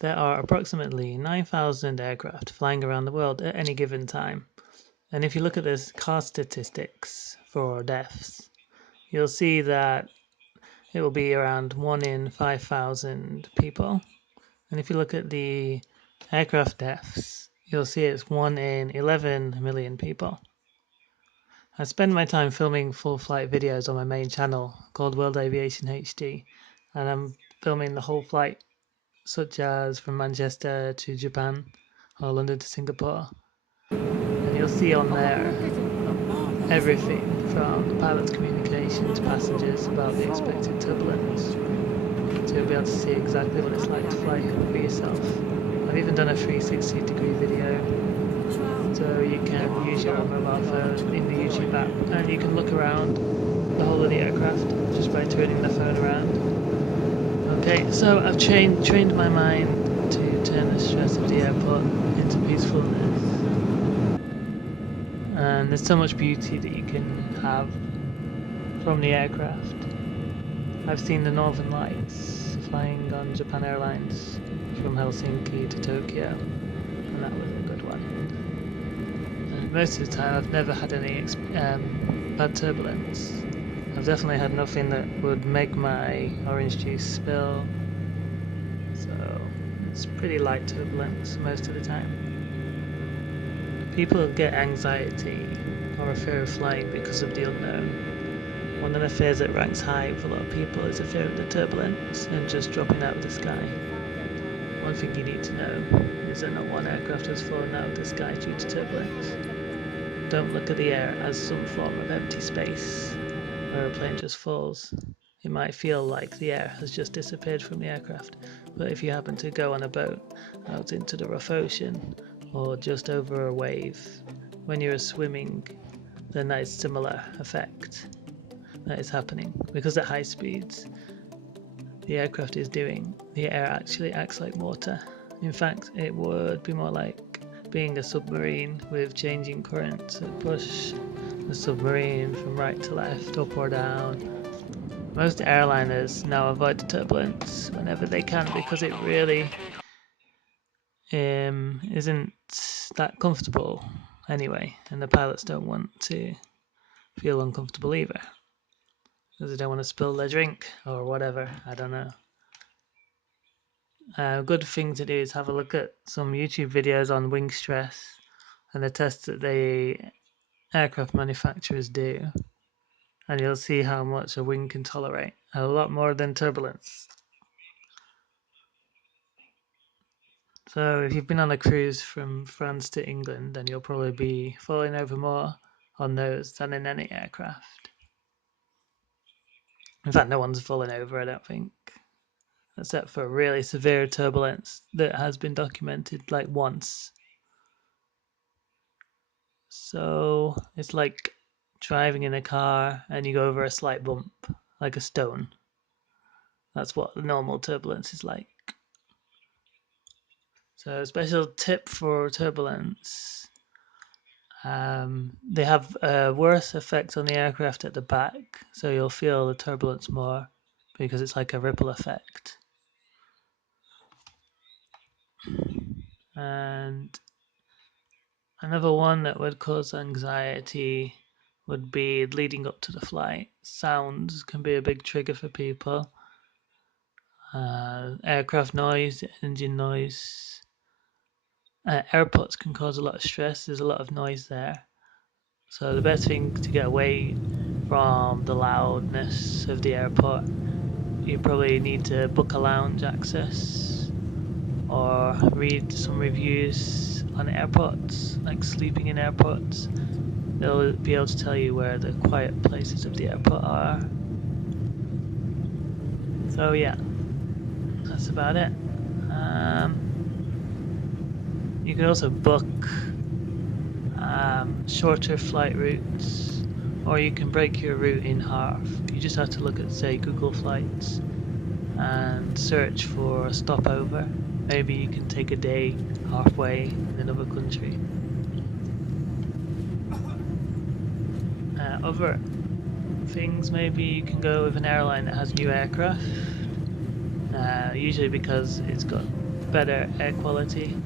There are approximately 9,000 aircraft flying around the world at any given time. And if you look at the car statistics for deaths, you'll see that it will be around 1 in 5,000 people. And if you look at the aircraft deaths, you'll see it's 1 in 11 million people. I spend my time filming full flight videos on my main channel called World Aviation HD, and I'm filming the whole flight, such as from Manchester to Japan or London to Singapore. And you'll see on there everything from the pilot's communication to passengers about the expected turbulence. So you'll be able to see exactly what it's like to fly for yourself. I've even done a 360-degree video, so you can use your mobile phone in the YouTube app and you can look around the whole of the aircraft just by turning the phone around. Okay, so I've trained my mind to turn the stress of the airport into peacefulness. And there's so much beauty that you can have from the aircraft. I've seen the Northern Lights flying on Japan Airlines from Helsinki to Tokyo, and that was a good one. And most of the time I've never had any bad turbulence. I've definitely had nothing that would make my orange juice spill, so it's pretty light turbulence most of the time. People get anxiety or a fear of flying because of the unknown. One of the fears that ranks high for a lot of people is the fear of the turbulence and just dropping out of the sky. One thing you need to know is that not one aircraft has fallen out of the sky due to turbulence. Don't look at the air as some form of empty space where a plane just falls. It might feel like the air has just disappeared from the aircraft, but if you happen to go on a boat out into the rough ocean or just over a wave, when you're swimming, then that is similar effect that is happening. Because at high speeds, the aircraft is doing, the air actually acts like water. In fact, it would be more like being a submarine with changing currents that push the submarine from right to left, up or down. Most airliners now avoid the turbulence whenever they can because it really isn't that comfortable anyway, and the pilots don't want to feel uncomfortable either because they don't want to spill their drink or whatever. I don't know. A good thing to do is have a look at some YouTube videos on wing stress and the tests that the aircraft manufacturers do, and you'll see how much a wing can tolerate. A lot more than turbulence. So if you've been on a cruise from France to England, then you'll probably be falling over more on those than in any aircraft. In fact, no one's fallen over, I don't think, except for really severe turbulence that has been documented like once. So it's like driving in a car and you go over a slight bump, like a stone. That's what the normal turbulence is like. So a special tip for turbulence. They have a worse effect on the aircraft at the back, so you'll feel the turbulence more because it's like a ripple effect. And another one that would cause anxiety would be leading up to the flight. Sounds can be a big trigger for people. Aircraft noise, engine noise. Airports can cause a lot of stress. There's a lot of noise there. So the best thing to get away from the loudness of the airport, you probably need to book a lounge access or read some reviews on airports, like sleeping in airports. They'll be able to tell you where the quiet places of the airport are. So yeah, that's about it. You can also book shorter flight routes, or you can break your route in half. You just have to look at, say, Google Flights and search for a stopover. Maybe you can take a day halfway in another country. Other things, maybe you can go with an airline that has new aircraft, usually because it's got better air quality,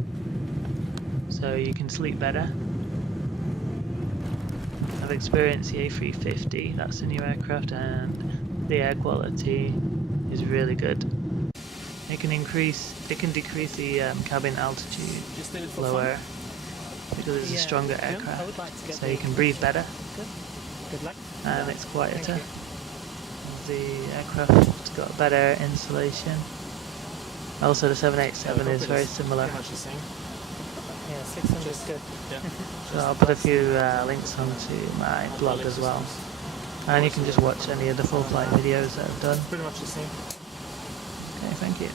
so you can sleep better. I've experienced the A350, that's a new aircraft, and the air quality is really good. It can decrease the cabin altitude lower because it's a stronger aircraft, so you can breathe better. Good luck. And it's quieter. The aircraft's got better insulation. Also, the 787 is very similar. Pretty much the same. Yeah, 600 is good. Yeah. So I'll put a few links onto my blog as well. And you can just watch any of the full flight videos that I've done. Pretty much the same. Okay, thank you.